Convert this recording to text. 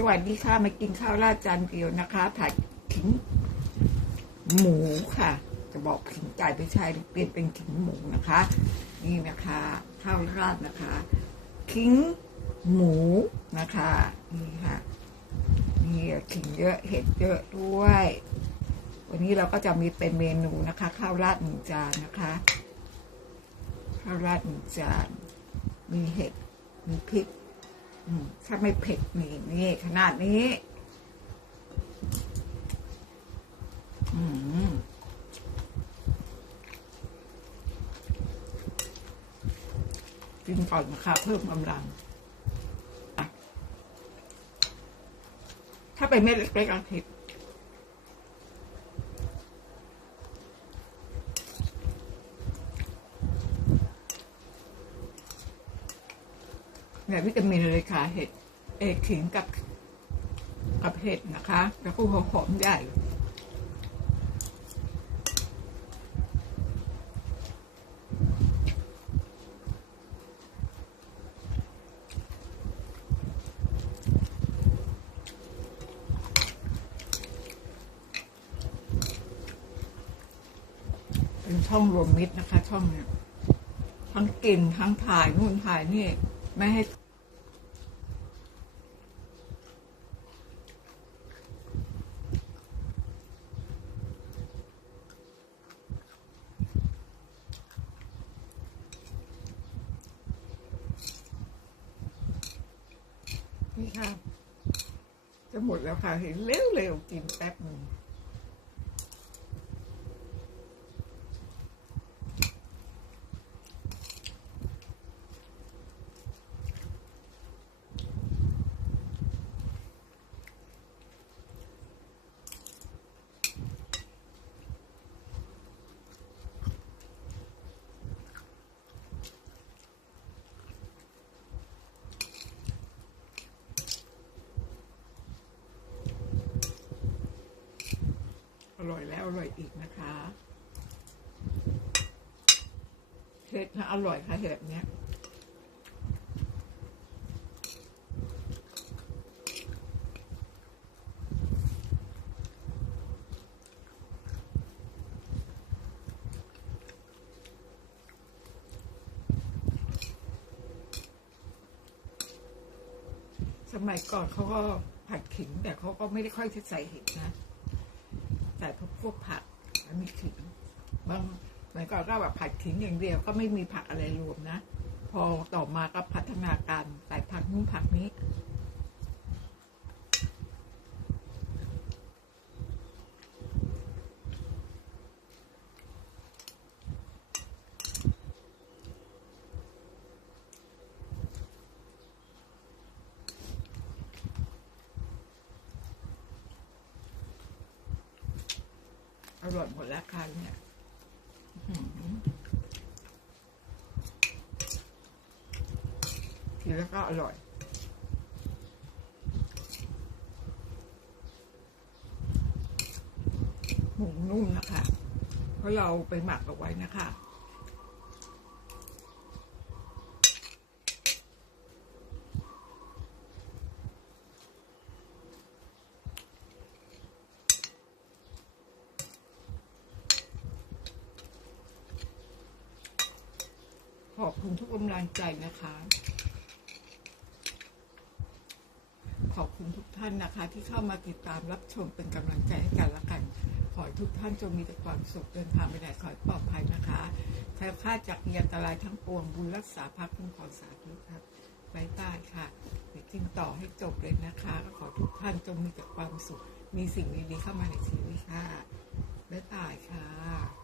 สวัสดีค่ะมากินข้าวราดจานเดียวนะคะ ผัดขิงหมูค่ะ จะบอกขิงไก่ไม่ใช่เปลี่ยนเป็นขิงหมูนะคะ นี่นะคะข้าวราดนะคะขิงหมูนะคะนี่ค่ะนี่ขิงเยอะเห็ดเยอะด้วย วันนี้เราก็จะมีเป็นเมนูนะคะข้าวราดหนึ่งจานนะคะข้าวราดหนึ่งจาน มีเห็ดมีพริก ถ้าไม่เผ็ดนี่นี่ขนาดนี้กินก่อนนะคะเพิ่มกำลัง ถ้าไปเม็ดเล็กๆเอาเผ็ด เนี่ยวิตามินเลยค่ะ เห็ดเอขิงกับกับเห็ดนะคะ แล้วก็หัวหอมใหญ่เป็นช่องรวมมิตรนะคะ ช่องเนี้ยทั้งกินทั้งถ่ายนู่นถ่ายนี่ ไม่ให้นี่ค่ะ จะหมดแล้วค่ะ เห็นเร็วๆกินแป๊บหนึ่ง ร่อยแล้วอร่อยอีกนะคะเห็ดนะอร่อยค่ะเห็ดแบบเนี้ยสมัยก่อนเขาก็ผัดขิงแต่เขาก็ไม่ได้ค่อยใส่เห็ดนะ ใส่พวกพวกผักแล้วมีขิงบางสมัยก่อนก็แบบผัดขิงอย่างเดียว ก็ไม่มีผักอะไรรวมนะ พอต่อมาก็พัฒนาการใส่ผักนู้นผักนี้ ร่อยหมดแล้วค่ะเนี่ยกินแล้วก็อร่อยหมูนุ่มนะคะเพราะเราไปหมักเอาไว้นะคะ ขอบคุณทุกกำลังใจนะคะ ขอบคุณทุกท่านนะคะ ที่เข้ามาติดตามรับชมเป็นกำลังใจให้กันละกันขอให้ทุกท่านจงมีแต่ความสุขเดินทางไปไหนขอให้ปลอดภัยนะคะแคล้วคลาดจากอันตรายทั้งปวงบุญรักษาพักคุ้มครองสาธุครับบายบายค่ะเดี๋ยวกินต่อให้จบเลยนะคะก็ขอทุกท่านจงมีแต่ความสุข มีสิ่งดีๆเข้ามาในชีวิตค่ะบ๊ายบายค่ะ